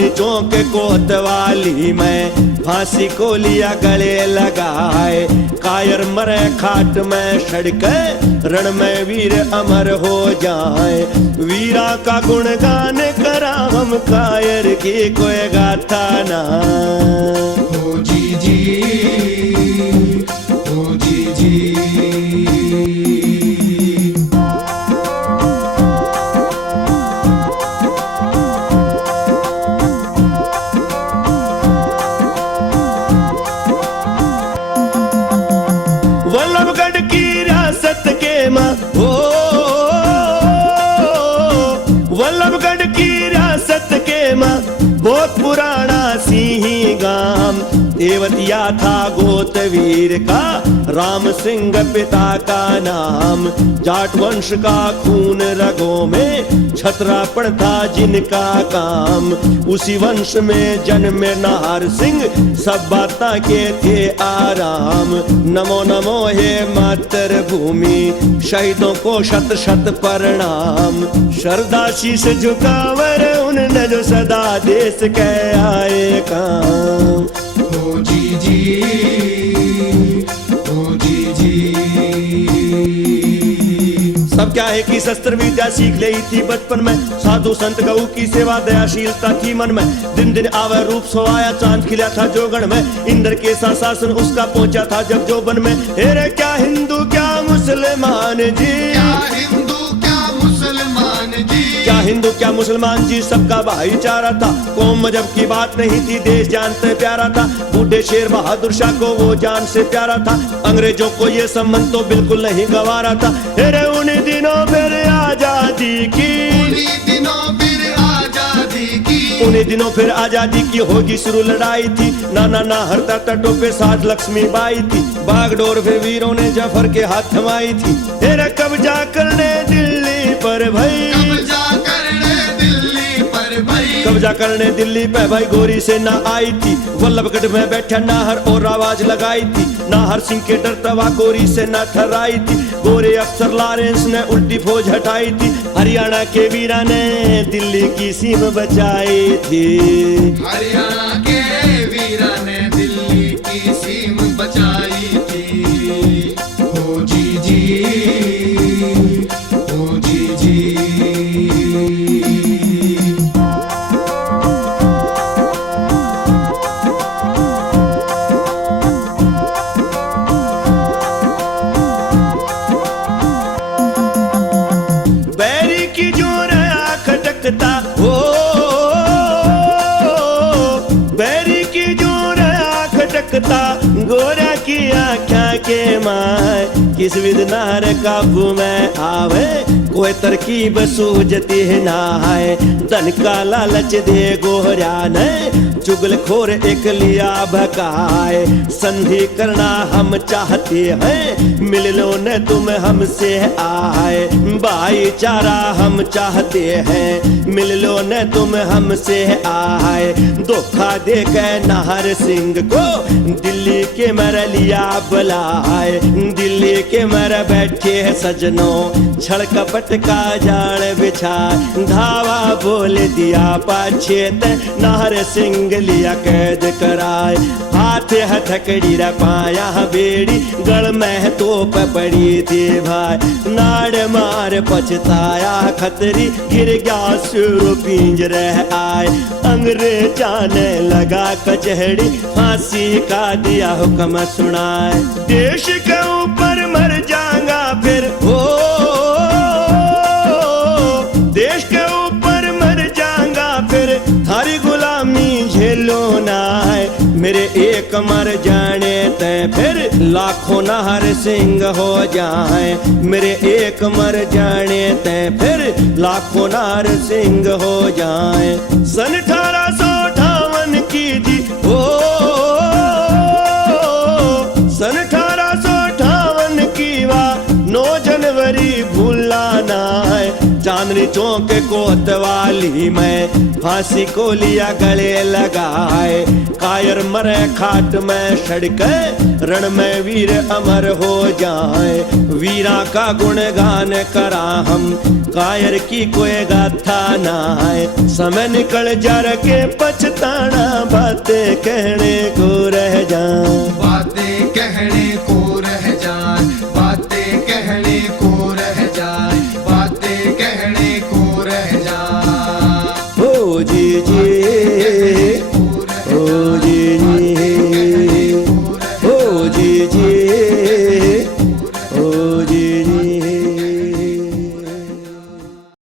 चांदनी चौक कोतवाली में फांसी को लिया गले लगाए। कायर मरे खाट में सड़क रण में वीर अमर हो जाए। वीरा का गुणगान करा हम कायर की कोई गाथा ना। ओ जी जी, ओ जी जी। वल्लभगढ़ की रियासत के माँ हो, वल्लभगढ़ की रियासत के माँ बहुत पुराना सिंही गाम। देवतिया था गोतवीर का राम सिंह पिता का नाम। जाट वंश का खून रगों में छतरापण था जिनका काम। उसी वंश में जन्मे नाहर सिंह सब बाता के थे आराम। नमो नमो हे मातृभूमि शहीदों को शत शत प्रणाम। श्रद्धा शीश झुकावर उनने जो सदा देश के आए काम। ओ जी जी, ओ जी जी। सब क्या है कि शस्त्र विद्या सीख ली थी बचपन में। साधु संत गऊ की सेवा दयाशीलता थी मन में। दिन दिन आवे रूप सोया चांद खिला था जोगण में। इंद्र के सा शासन उसका पहुंचा था जब जोबन में। हेरे क्या हिंदू क्या मुसलमान जी, क्या हिंदू क्या मुसलमान जी। क्या हिंदू क्या मुसलमान जी सबका भाईचारा था। कौम मजहब की बात नहीं थी देश जानते प्यारा था। बूढ़े शेर बहादुर शाह को वो जान से प्यारा था। अंग्रेजों को ये संबंध तो बिल्कुल नहीं गंवारा था। हेरे उन्हीं दिनों फिर आजादी की, उन्हीं दिनों फिर आजादी की। उन्हीं दिनों फिर आजादी की होगी शुरू लड़ाई थी। नाना ना हरता तटों पे साथ लक्ष्मीबाई थी। बागडोर फिर वीरों ने जफर के हाथ थमाई थी। हेरे कब्जा करने दिल्ली पर भाई, कब्जा करने दिल्ली पे भाई गोरी से ना आई थी। वल्लभगढ़ में बैठा नाहर और आवाज लगाई थी। नाहर सिंह के डर तवा गोरी से ना ठहराई थी। गोरे अफसर लॉरेंस ने उल्टी फौज हटाई थी। हरियाणा के वीरा ने दिल्ली की सीम बचाई थी। हरियाणा के वीरा ने दिल्ली की सीम बचाई थी। ओ जी जी, ओ जी जी। हो बैरी की जोर आँख टकता गोरा की आँखा के माय। किस विध नार काबू में आवे कोई तरकीब सूझती है ना है। धन का लालच दे गोरा ने चुगलखोर एक लिया भकाए। संधि करना हम चाहते हैं मिल लो न तुम हमसे आए। भाईचारा हम चाहते हैं मिल लो न तुम हमसे आए। धोखा दे के नाहर सिंह को दिल्ली के मर लिया बुलाए। दिल्ली के मर बैठे सजनों छड़ कपट का जाल बिछा। धावा बोल दिया पाछे नाहर सिंह लिया कैद कराए। हाथ हथकड़ी रा पाया बेड़ी गल में तोप पड़ी थी भाई। नाड़ मार पछताया खतरी गिर गया सुर पिंज रह आए। अंग्रेज जाने लगा कचहरी फांसी का दिया हुक्म सुनाए। देश के ऊपर मर जाऊंगा फिर हो, देश के ऊपर मर जाऊंगा फिर थारी गुलामी झेलो ना है। मेरे एक मर जाने ते फिर लाखों नाहर सिंह हो जाए। मेरे एक मर जाने ते फिर लाखों नाहर सिंह हो जाए। सन 1858 की जी हो, सन 1858 की 9 जनवरी भूलना है। चांदनी चौक कोतवाली में फांसी को लिया गले लगाए। कायर मरे खाट में सड़क रण में वीर अमर हो जाए। वीरा का गुणगान करा हम कायर की कोई गाथा ना है। समय निकल जा के पछताना बातें कहने